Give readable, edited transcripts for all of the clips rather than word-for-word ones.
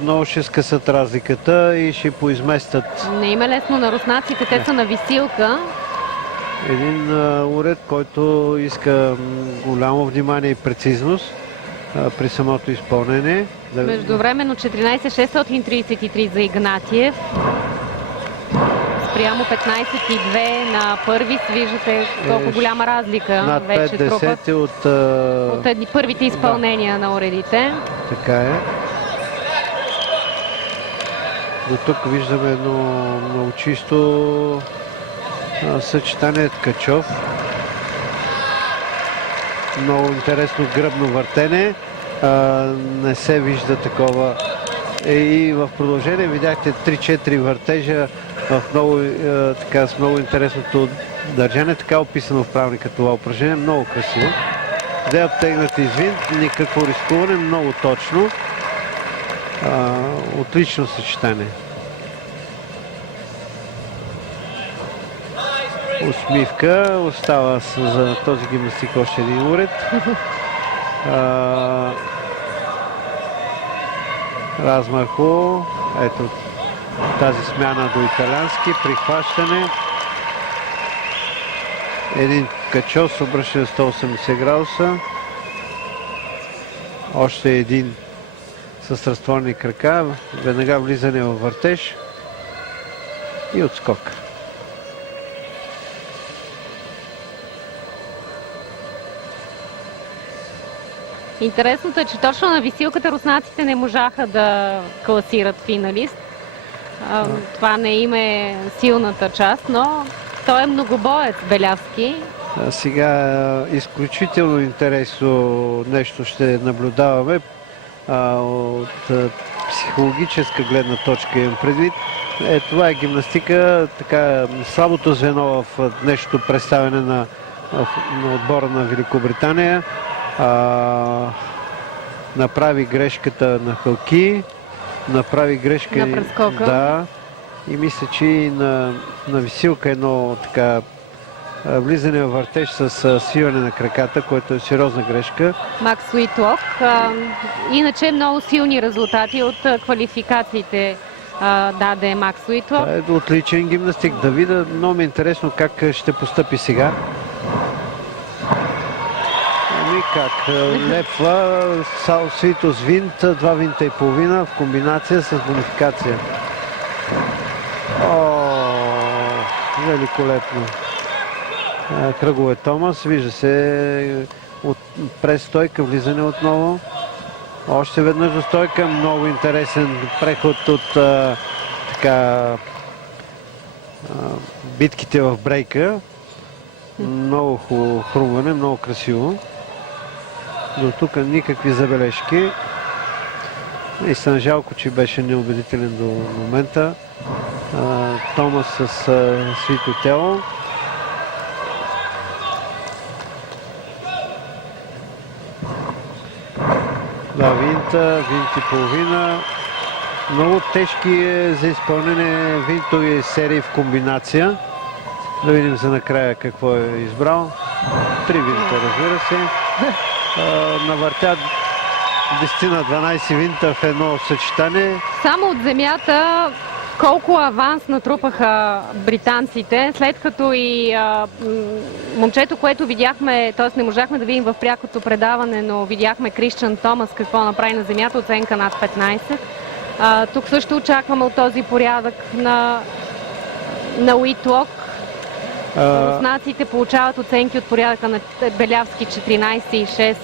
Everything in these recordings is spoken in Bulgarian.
Много ще скъсат разликата и ще поизместят. Не има лесно на руснаците, те са на висилка. Един уред, който иска голямо внимание и прецизност при самото изпълнение. Междувременно 14,633 за Игнатиев. Спрямо 15,2 на първи. Виждате колко голяма разлика над вече 5 трупат десети от първите изпълнения на уредите. Така е. До тук виждаме едно много чисто съчетание Ткачов. Много интересно гръбно въртене. Не се вижда такова. И в продължение видяхте 3-4 въртежа с много интересното държане. Така описано в правилника това упражнение. Много красиво. Две обтегнати извин, никакво рискуване, много точно. Отлично съчетание. Усмивка. Остава за този гимнастик още един уред. Размаху. Ето тази смяна до италиански. Прихващане. Един Ткачов с обръщане 180 градуса. Още един с разтворени крака. Веднага влизане във въртеж. И отскок. Интересното е, че точно на висилката руснаците не можаха да класират финалист. Това не им е силната част, но той е многобоец, Белявски. Сега изключително интересно нещо ще наблюдаваме от психологическа гледна точка имам предвид. Това е гимнастика, така слабото звено в днешното представяне на отбора на Великобритания. Направи грешката на Халки, направи грешка на прескока. Да, и мисля, че и на висилка едно така влизане в въртеж с свиване на краката, което е сериозна грешка. Макс Уитлок. Иначе много силни резултати от квалификациите даде Макс Уитлок. Това е отличен гимнастик. Да видя, много ми е интересно как ще постъпи сега. Ами как? Лепва Свитос винт, 2 винта и половина в комбинация с бонификация. Великолепно. Кръгове Томас, вижда се от през стойка, влизане отново. Още веднъж до стойка, много интересен преход от битките в брейка. Много хубаво хрумване, много красиво. До тук никакви забележки. Наистина жалко, че беше неубедителен до момента. Томас с свито тело. Да, винт и половина. Много тежки е за изпълнение винтови серии в комбинация. Да видим за накрая какво е избрал. 3 винта, разбира се. Навъртя 10 на 12 винта в едно съчетание. Само от земята колко аванс натрупаха британците, след като и момчето, което видяхме, т.е. не можахме да видим в прякото предаване, но видяхме Кришчан Томас какво направи на земята, оценка над 15. Тук също очакваме от този порядък на Уитлок. Руснаците получават оценки от порядъка на Белявски 14,6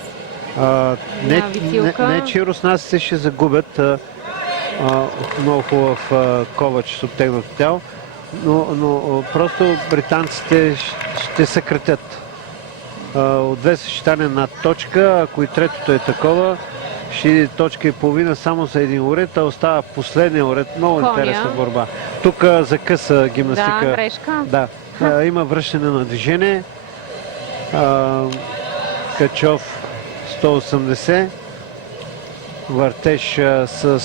на висилка. Не, че руснаците ще загубят много хубав ковач с обтегнато тяло, но просто британците ще съкратят. От две съчетания над точка, ако и третото е такова, ще иде точка и половина само за един уред, а остава последния уред. Много интересна борба. Тук закъса гимнастика. Да, грешка. Да. Има връщане на движение. Ткачов 180. Въртеж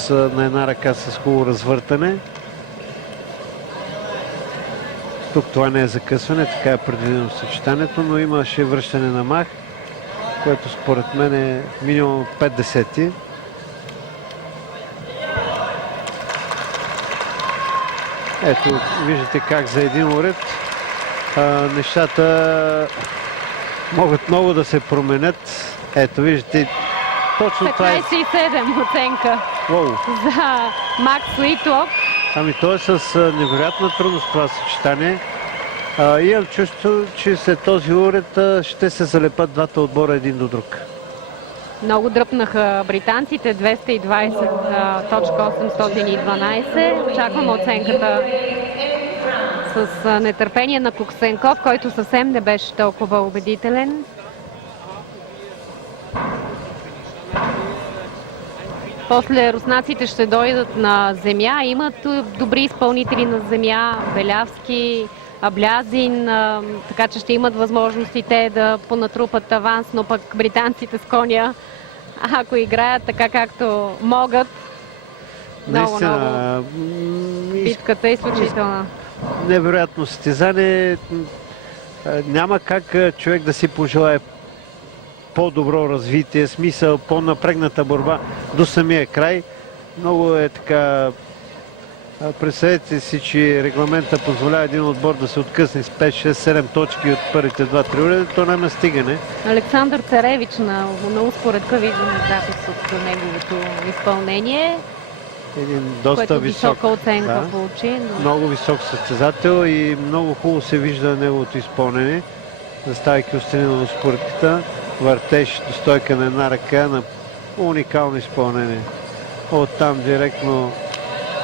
на една ръка с хубаво развъртане. Тук това не е закъсване, така е предвидено съчетанието, но имаше връщане на мах, което според мен е минимум 5 десети. Ето, виждате как за един уред нещата могат много да се променят. Ето, виждате, точно това е... 15,7 оценка Уоу. за Макс Уитлок. Ами той е с невероятна трудност това съчетание. Имам чувство, че след този уред ще се залепат двата отбора един до друг. Много дръпнаха британците, 220.812. Очаквам оценката с нетърпение на Коксенков, който съвсем не беше толкова убедителен. После руснаците ще дойдат на земя. Имат добри изпълнители на земя, Белявски, Аблязин, така че ще имат възможности те да понатрупат аванс, но пък британците с коня, ако играят така както могат, много битката е изключителна. Невероятно състезание. Няма как човек да си пожелае по-добро развитие, смисъл, по-напрегната борба до самия край. Много е така... Представете си, че регламента позволява един отбор да се откъсне с 5, 6, 7 точки от първите два-три уреда, то няма стигане. Александър Царевич на успоредка виждаме запис от неговото изпълнение. Един доста висока оценка получи. Но... Много висок състезател и много хубаво се вижда неговото изпълнение. Заставайки отстрани на успоредката, въртеж до стойка на една ръка на уникално изпълнение. Оттам директно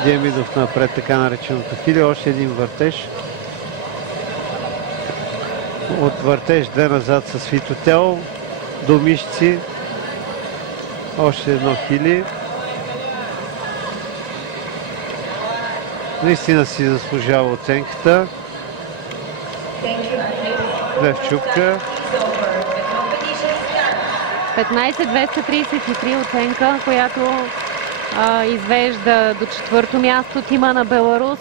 Диамидов напред, така нареченото фили, още един въртеж. От въртеж две назад с фитотел до мишци. Още едно хили. Наистина си заслужава оценката. Лев чупка. 15-233 оценка, която извежда до четвърто място тима на Беларус.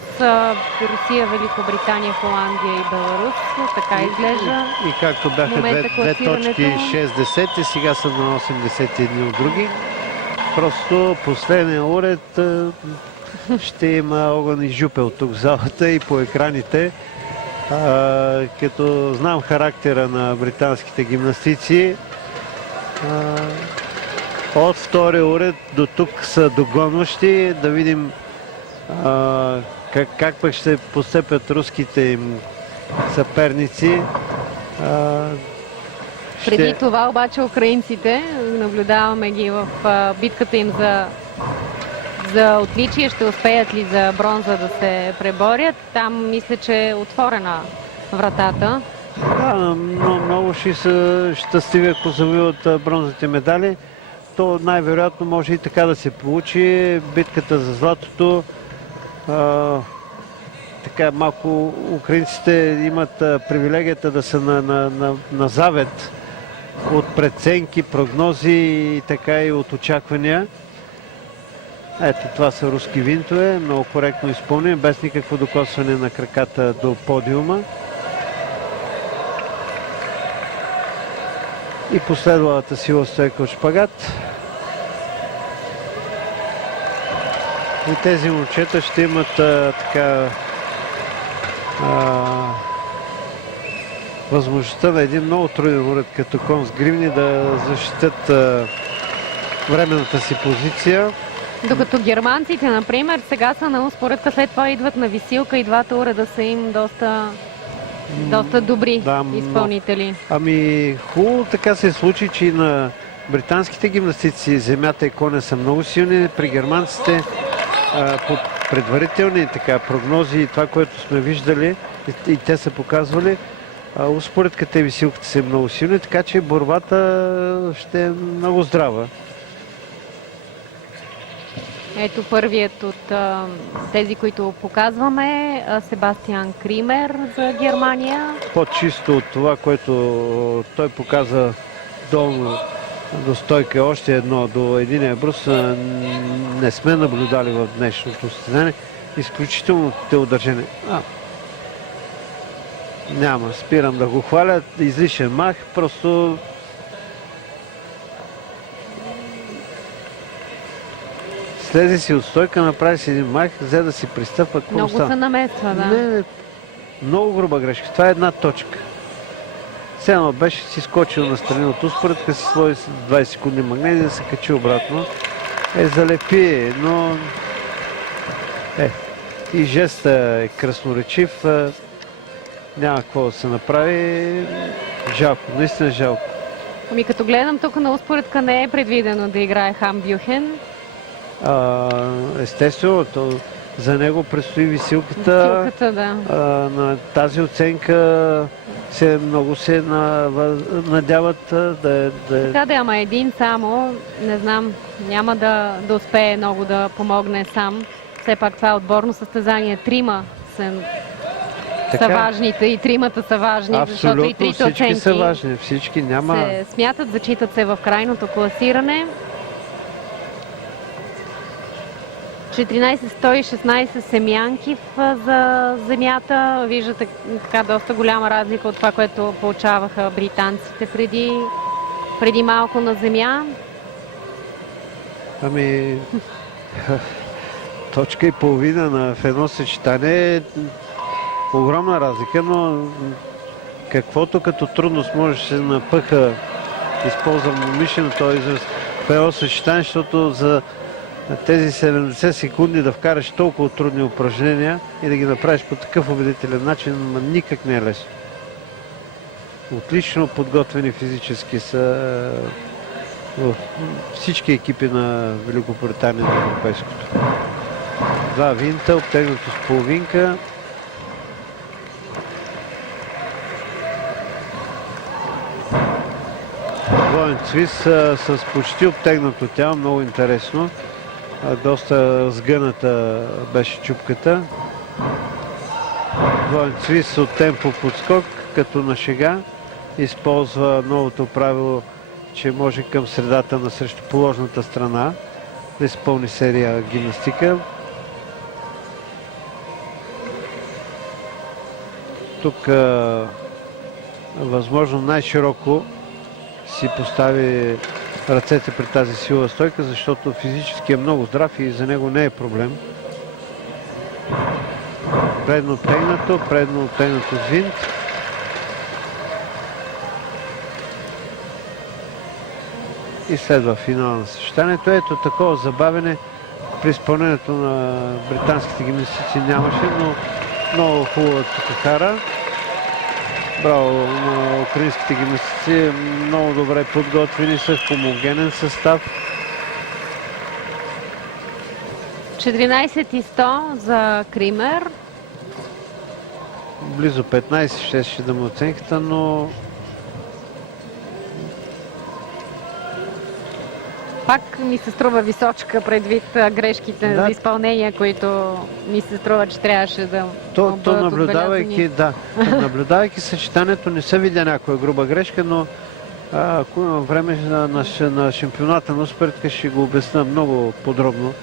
Русия, Великобритания, Холандия и Беларус. Така изглежда. И както бяха две точки 60, сега са на 81 от други. Просто последния уред ще има огън и жупел тук в залата и по екраните. Като знам характера на британските гимнастици, от втория уред до тук са догонващи. Да видим как пък ще постъпят руските им съперници. Преди това обаче украинците, наблюдаваме ги в битката им за отличие, ще успеят ли за бронза да се преборят. Там мисля, че е отворена вратата. Да, но много ще са щастливи, ако завоюват бронзовите медали. То най-вероятно може и така да се получи. Битката за златото. Така малко украинците имат привилегията да са на завет от преценки, прогнози и така и от очаквания. Ето, това са руски винтове, много коректно изпълнени, без никакво докосване на краката до подиума. И последвалата сила стойка от шпагат. И тези момчета ще имат така възможността на един много труден уред като кон с гривни да защитят временната си позиция. Докато германците, например, сега са на успоредка, след това идват на висилка и двата уреда са им доста добри изпълнители. Ами хубаво така се случи, че и на британските гимнастици земята и коня са много силни. При германците по предварителни прогнози и това, което сме виждали и те са показвали, успоредката и висилката са много силни, така че борбата ще е много здрава. Ето първият от тези, които показваме, Себастиан Кример за Германия. По-чисто от това, което той показа долу до стойка, още едно до единия брус, не сме наблюдали в днешното състезание. Изключително те удържане. Няма, спирам да го хваля. Излишен мах, просто Слезе си от стойка, направи си един мах, взе да си пристъпва. Какво Много стана? се намества, да. Не, много груба грешка. Това е една точка. Все едно беше си скочил настрани от успоредка, си сложи 20 секунди магнези да се качи обратно. Залепи, но и жеста е красноречив. Няма какво да се направи. Жалко, наистина жалко. Ами като гледам тук на успоредка не е предвидено да играе Хам Бюхен. Естествено, за него предстои висилката. Силката, да. На тази оценка много се надяват да е. Така да, ама един само, не знам, няма да успее много да помогне сам. Все пак това е отборно състезание. Трима са важните и тримата са важни, защото и Абсолютно, трите всички оценки са важни. Всички няма. се смятат, зачитат се в крайното класиране. 14-116 Семянкив за земята. Виждате така доста голяма разлика от това, което получаваха британците преди малко на земя. Ами, точка и половина в едно съчетание е огромна разлика, но каквото като трудност може да се напъха, използвам умишлено този израз, в едно съчетание, защото за тези 70 секунди да вкараш толкова трудни упражнения и да ги направиш по такъв убедителен начин, никак не е лесно. Отлично подготвени физически са всички екипи на Великобритания на европейското. Два винта, обтегнато с половинка. Двоен цвис с почти обтегнато тяло, много интересно. Доста сгъната беше чупката. Двоен цвис от темпо подскок, като на шега. Използва новото правило, че може към средата на срещуположната страна да изпълни серия гимнастика. Тук възможно най-широко си постави ръцете при тази силова стойка, защото физически е много здрав и за него не е проблем. Предно оттегнато с винт. И следва финал на съчетанието. Ето такова забавене при изпълнението на британските гимнастици нямаше, но много хубава тук кара. Браво на украинските гимнастици, много добре подготвени са, хомогенен състав. 14-100 за Кример. Близо 15 ще да му оценката, но Пак ми се струва височка предвид грешките за изпълнения, които ми се струва, че трябваше да бъдат наблюдавайки, наблюдавайки съчетанието, не се видя някоя груба грешка, но ако имам време на шампионата на успоредка, ще го обясня много подробно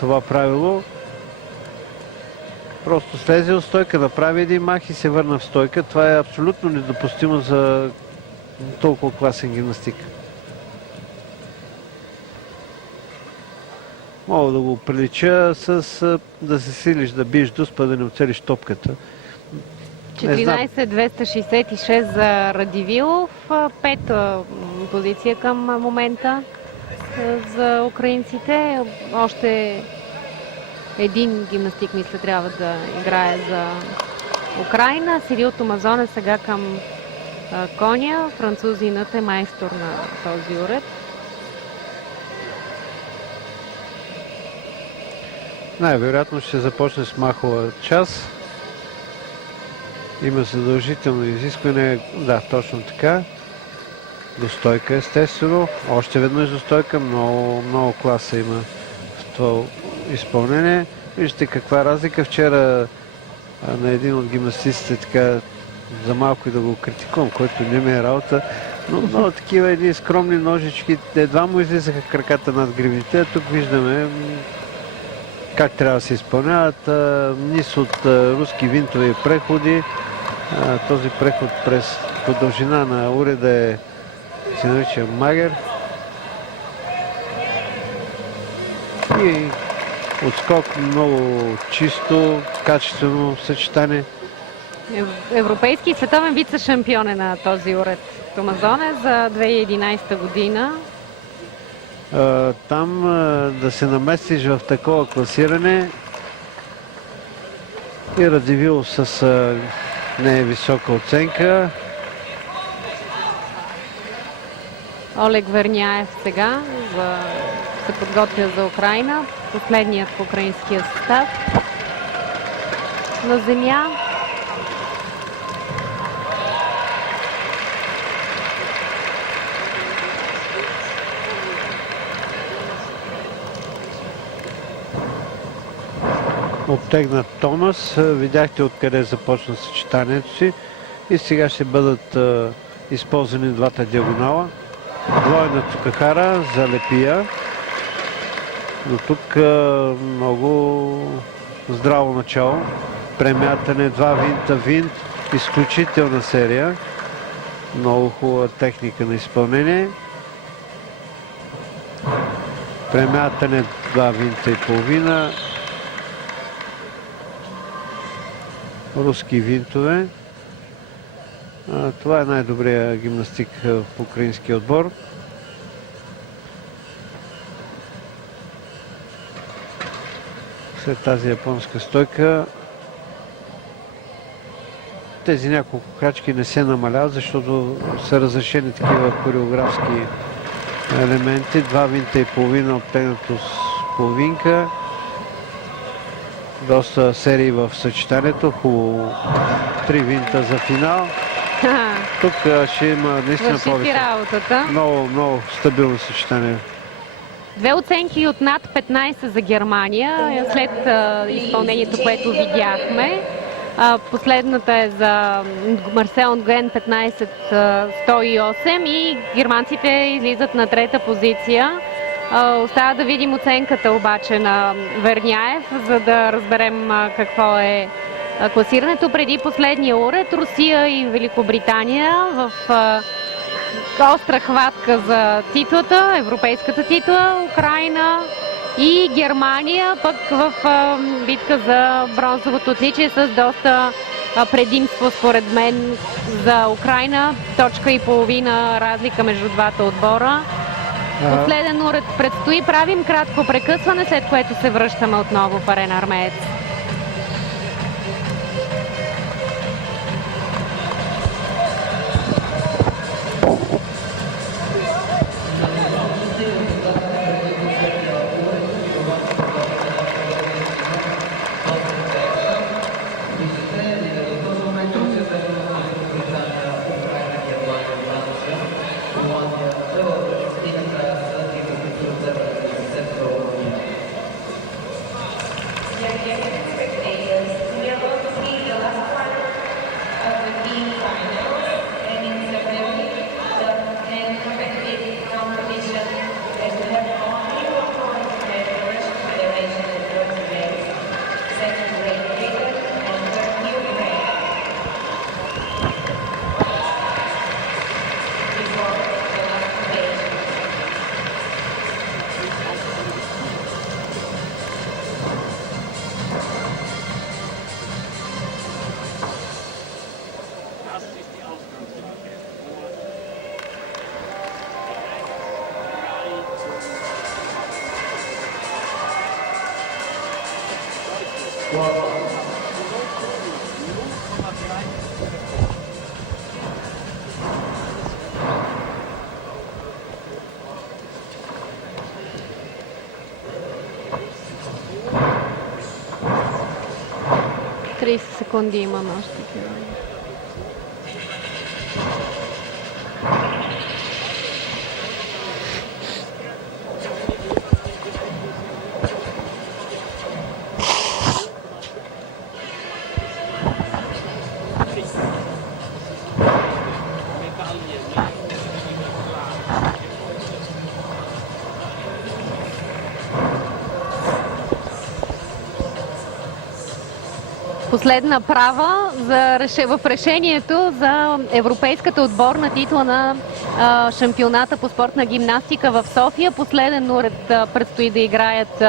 това правило. Просто слезе от стойка, направи един мах и се върна в стойка. Това е абсолютно недопустимо за толкова класен гимнастик. Мога да го прилича с да се силиш да биеш дуспа, да не оцелиш топката. 14-266 за Радивилов. Пета позиция към момента за украинците. Още един гимнастик, мисля, трябва да играе за Украйна. Сирил Томазон е сега към коня. Французинът е майстор на този уред. Най-вероятно ще започне с махова част. Има задължително изискване. Да, точно така. До стойка, естествено. Още веднъж до стойка. Много, много класа има в това изпълнение. Виждате каква разлика. Вчера на един от гимнастиците, така за малко и да го критикувам, който не ми е работа, но много такива едни скромни ножички. Едва му излизаха краката над гривните. Тук виждаме как трябва да се изпълняват. Низ от руски винтови преходи. Този преход през по дължина на уреда се нарича магер. И отскок много чисто, качествено съчетание. Европейски и световен вице-шампион е на този уред Томазоне за 2011 година. Там да се наместиш в такова класиране и Радивил с не висока оценка. Олег Верняев сега се подготвя за Украйна. Последният в украинския състав на земя. Обтегна Томас. Видяхте откъде започна съчетанието си и сега ще бъдат използвани двата диагонала. Двойна Цукахара за Лепия. Но тук много здраво начало. Премятане, два винта, винт. Изключителна серия. Много хубава техника на изпълнение. Премятане, два винта и половина. Руски винтове. Това е най-добрият гимнастик в украинския отбор. След тази японска стойка тези няколко крачки не се намаляват, защото са разрешени такива хореографски елементи. Два винта и половина обтегнато с половинка. Доста серии в съчетанието. Хубаво. Три винта за финал. Тук ще има наистина повече. Работата. Много стабилно съчетание. Две оценки от над 15 за Германия след изпълнението, което видяхме. Последната е за Марсел Нгуен 15-108 и германците излизат на трета позиция. Остава да видим оценката обаче на Верняев, за да разберем какво е класирането. Преди последния уред Русия и Великобритания в остра хватка за титлата, европейската титла, Украйна и Германия пък в битка за бронзовото отличие с доста предимство според мен за Украйна. Точка и половина разлика между двата отбора. Последен уред предстои. Правим кратко прекъсване, след което се връщаме отново в Арена Армеец. Секунди имаме още. последна права в решението за европейската отборна титла на шампионата по спортна гимнастика в София. Последен уред предстои да играят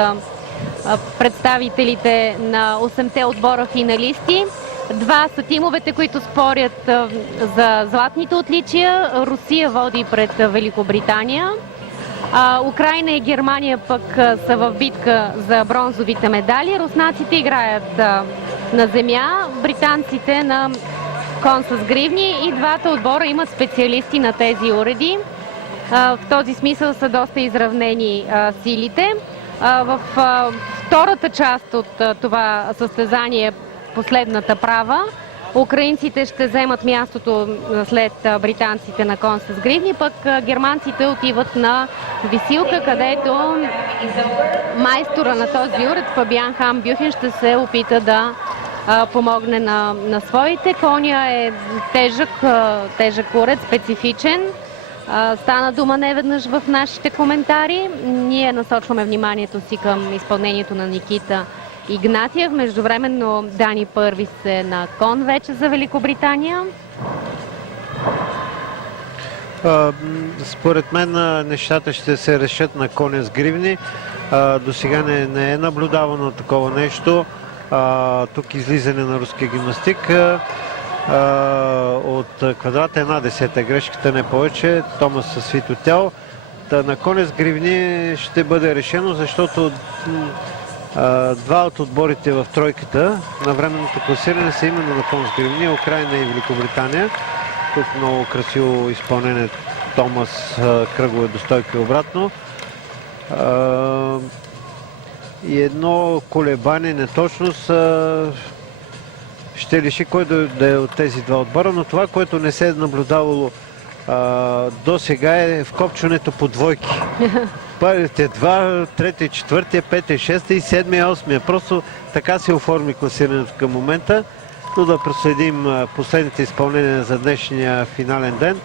представителите на 8-те отбора финалисти. Два са тимовете, които спорят за златните отличия. Русия води пред Великобритания. Украйна и Германия пък са в битка за бронзовите медали. Руснаците играят на земя, британците на кон с гривни и двата отбора имат специалисти на тези уреди. В този смисъл са доста изравнени силите. В втората част от това състезание, последната права, украинците ще вземат мястото след британците на кон с гривни, пък германците отиват на висилка, където майстора на този уред, Фабиан Хамбюхен, ще се опита да помогне на своите. Коня е тежък уред, специфичен. Стана дума неведнъж в нашите коментари. Ние насочваме вниманието си към изпълнението на Никита Игнатиев. Междувременно Дани Първис е на кон вече за Великобритания. Според мен нещата ще се решат на коня с гривни. До сега не е наблюдавано такова нещо. Тук излизане на руския гимнастик от квадрата 1/10 грешката, не повече. Томас със свито тяло. На коня с гривни ще бъде решено, защото два от отборите в тройката на временното класиране са именно на кон с гривни, Украйна и Великобритания. Тук много красиво изпълнение, Томас, кръгове до стойки обратно. И едно колебание, неточност ще реши кой да е от тези два отбора, но това, което не се е наблюдавало до сега, е вкопчването по двойки. Първите два, трети, четвъртия, петия, шестия и седмия, осмия. Просто така се оформи класирането към момента. Но да проследим последните изпълнения за днешния финален ден.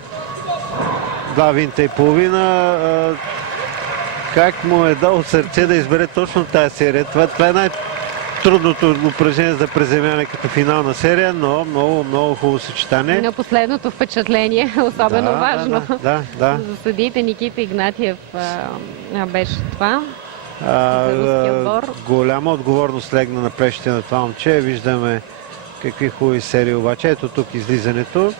2 винта и половина. Как му е дало сърце да избере точно тази серия. Това е най-трудното упражнение за преземяне като финална серия, но много хубаво съчетание. На последното впечатление, особено важно. Да. За съдиите Никита Игнатиев беше това. Голяма отговорност легна на плещите на това момче. Виждаме какви хубави серии обаче. Ето тук излизането.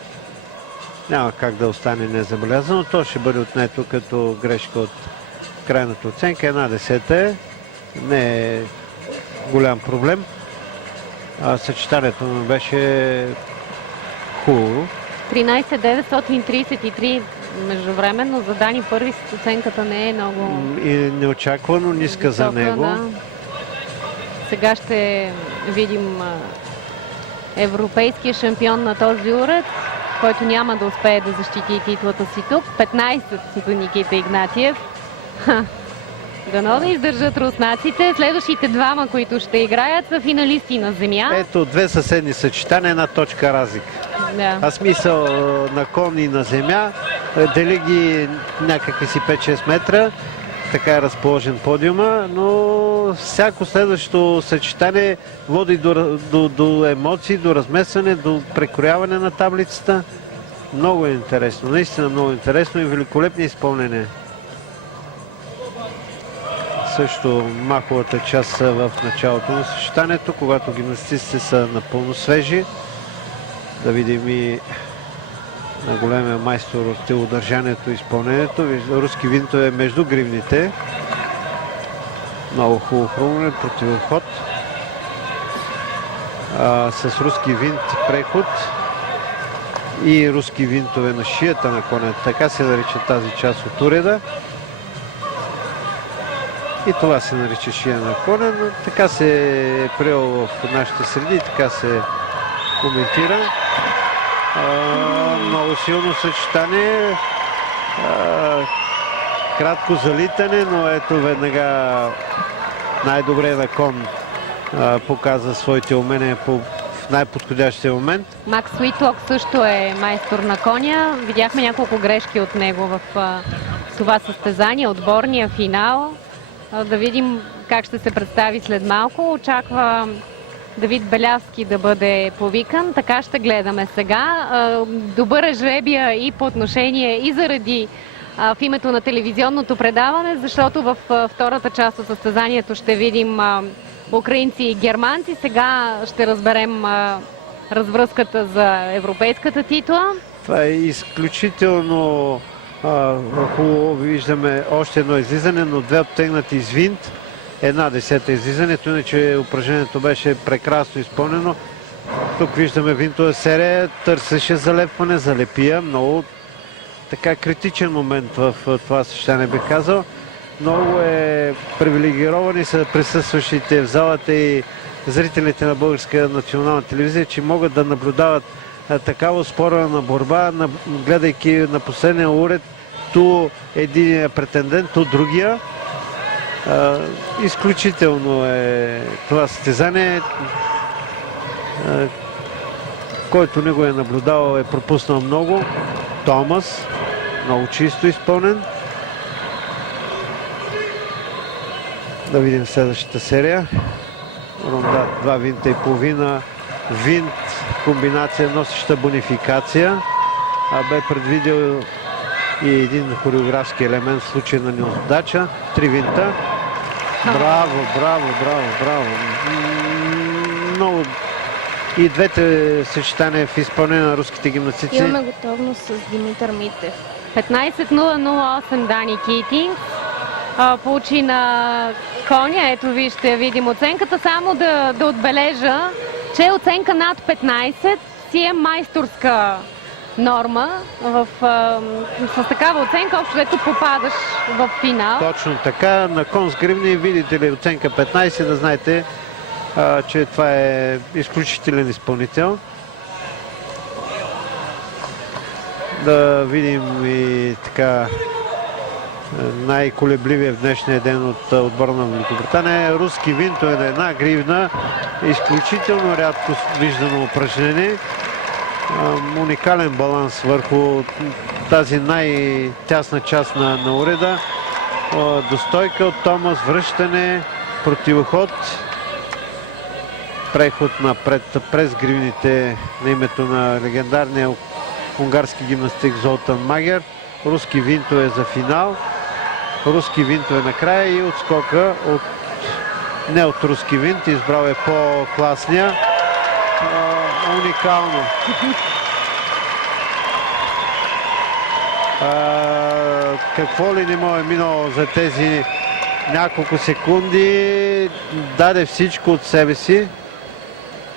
Няма как да остане незабелязано. То ще бъде отнето като грешка от крайната оценка. 1/10 е. Не е голям проблем. Съчетанието му беше хубаво. 13,933 междувременно. За Дани Първис оценката не е много... И неочаквано ниска за него. Да. Сега ще видим европейския шампион на този уред, който няма да успее да защити титлата си тук. 15 за Никита Игнатиев. Дано да издържат руснаците. Следващите двама, които ще играят, са финалисти на земя. Ето, две съседни съчетания, една точка разлика. Да. Смисъл на кон и на земя. Дели ги някакви си 5-6 метра. Така е разположен подиума, но всяко следващо съчетание води до емоции, до размесване, до прекрояване на таблицата. Много е интересно, наистина много интересно и великолепни изпълнения. Също маховата част в началото на съчетанието, когато гимнастистите са напълно свежи. Да видим и на големия майстор от телодържанието и изпълнението. Руски винтове между гривните. Много хубаво хрумне, противоход. С руски винт преход и руски винтове на шията на коня. Така се нарича тази част от уреда. И това се нарича шия на коня, но така се е приело в нашите среди, така се коментира. Много силно съчетание. Кратко залитане, но ето веднага най-добре на кон показва своите умения в най-подходящия момент. Макс Уитлок също е майстор на коня. Видяхме няколко грешки от него в това състезание, отборния финал. Да видим как ще се представи след малко. Очаква Давид Белявски да бъде повикан. Така ще гледаме сега. Добър е жребия и по отношение и заради в името на телевизионното предаване, защото в втората част от състезанието ще видим украинци и германци. Сега ще разберем развръзката за европейската титла. Това е изключително хубаво. Виждаме още едно излизане, но две оттегнати из винт. 1/10 излизането, иначе упражнението беше прекрасно изпълнено. Тук виждаме винтова серия, търсеше залепване, залепия. Много така критичен момент в това състезание, бих казал. Много е привилегировани са присъстващите в залата и зрителите на Българска национална телевизия, че могат да наблюдават такава успорена борба, гледайки на последния уред ту единия претендент, ту другия. Изключително е това състезание. Който не го е наблюдавал, е пропуснал много. Томас, много чисто изпълнен. Да видим следващата серия. Ронда 2 винта и половина. Винт, комбинация, носеща бонификация. Бе предвидел и един хореографски елемент в случай на неудача. 3 винта. Браво, браво, браво, браво. Много и двете съчетания в изпълнение на руските гимнастици. Имаме готовност с Димитър Митев. 15:008 Дани Китинг получи на коня. Ето вижте, видим оценката. Само да отбележа, че оценка над 15 си е майсторска норма. С такава оценка общо дето попадаш в финал. Точно така. На кон с гривни, видите ли оценка 15, да знаете, че това е изключителен изпълнител. Да видим и така най-колебливия в днешния ден от отбора на Великобритания. Руски винтове на 1 гривна. Изключително рядко виждано упражнение. Уникален баланс върху тази най-тясна част на уреда. Достойка от Томас, връщане, противоход. Преход напред през гривните на името на легендарния унгарски гимнастик Золтан Магер. Руски винтове за финал. Руски винтове накрая и отскока не от руски винт. Избрал е по-класния. Уникално. Какво ли не му е минало за тези няколко секунди. Даде всичко от себе си.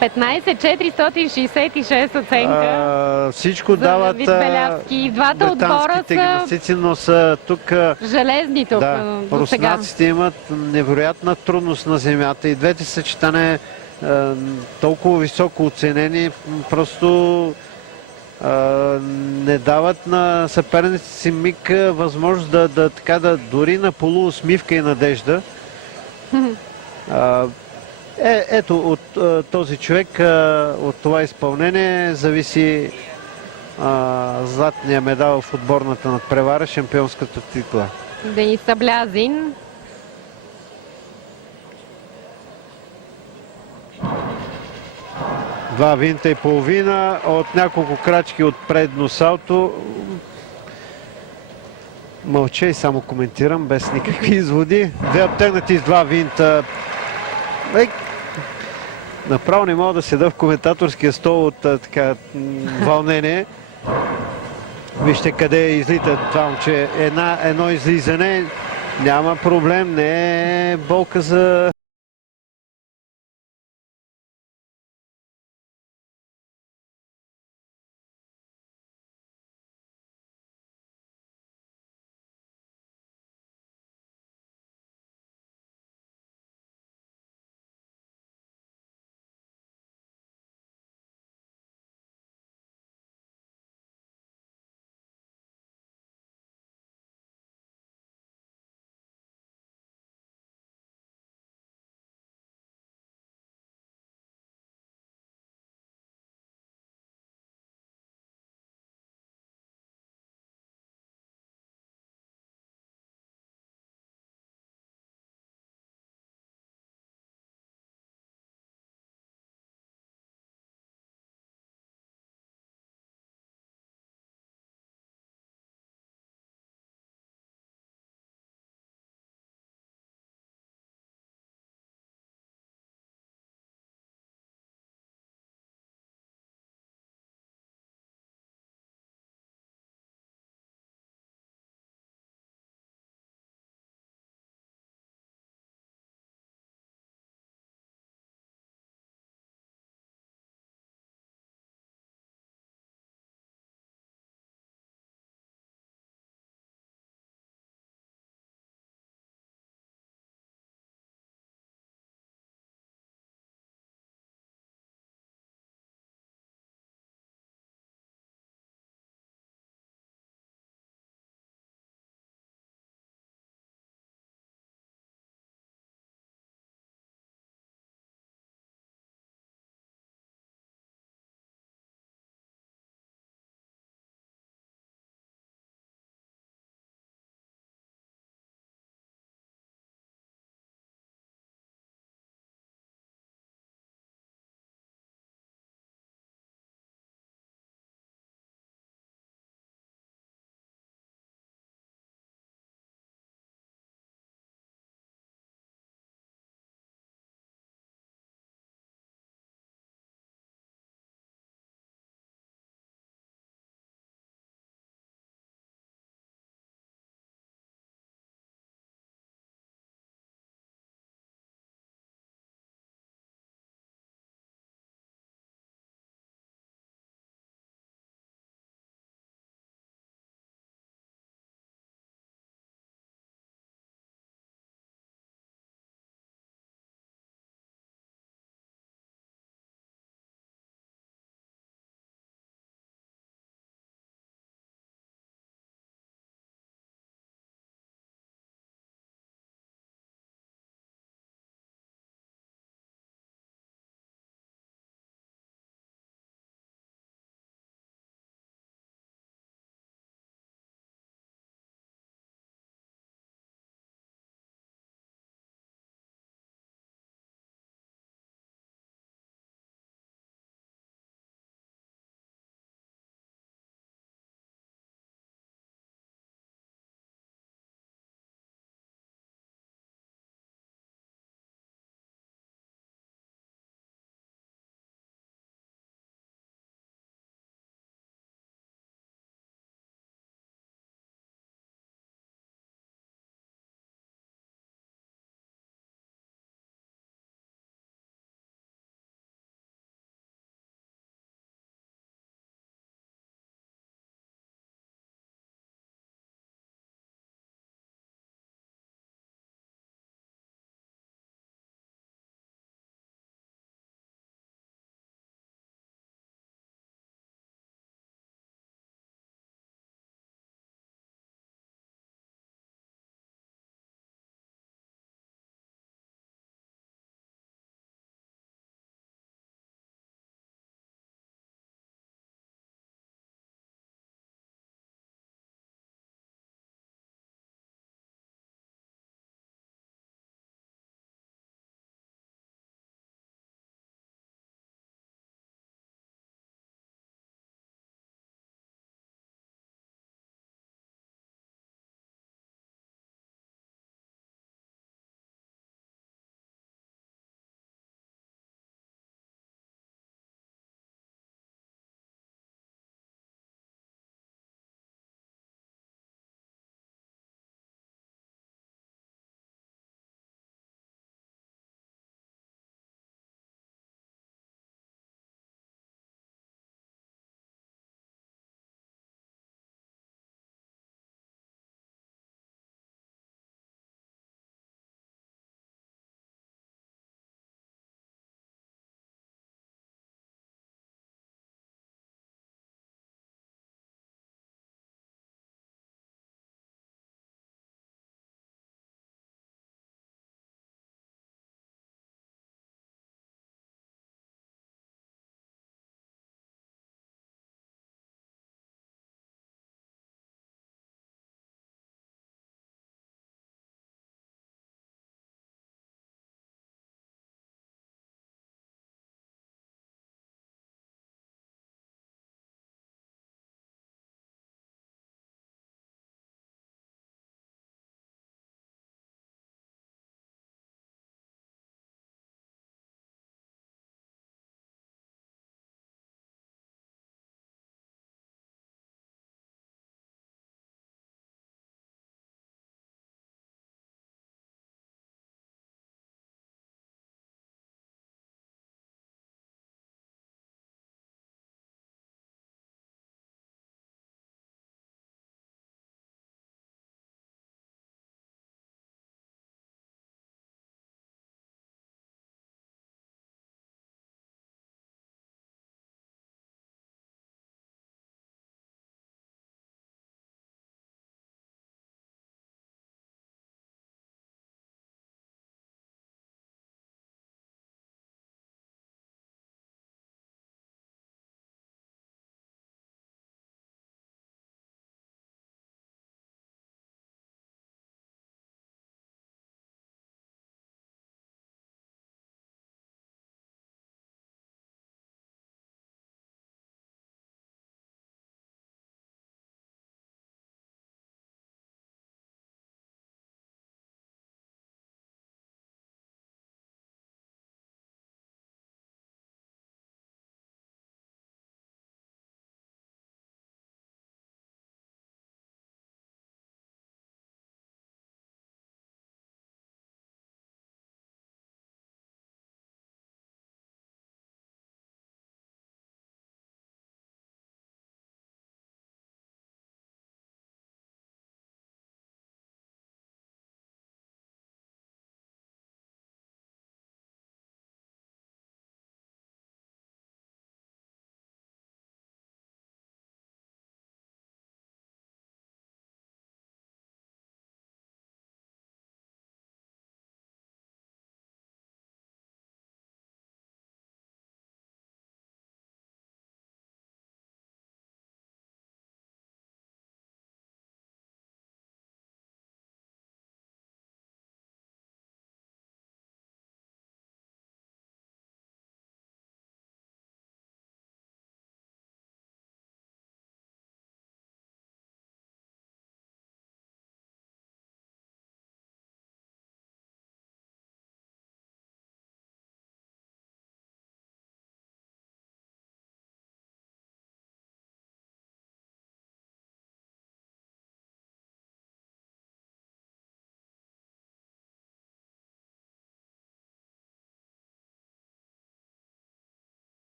15,466 оценка. Всичко дават британските гимнастици, но са тук железни тук. Да, руснаците имат невероятна трудност на земята и двете съчетания толкова високо оценени, просто не дават на съперниците си миг възможност да дори на полуусмивка и надежда. Ето от този човек, от това изпълнение зависи златния медал в отборната надпревара, шампионската титла. Денис Саблязин. Два винта и половина от няколко крачки от предно салто. Мълча и само коментирам без никакви изводи. Две обтегнати с 2 винта. Направо не мога да седа в коментаторския стол от така вълнение. Вижте къде излитат това момче. Едно излизане. Няма проблем. Не е болка за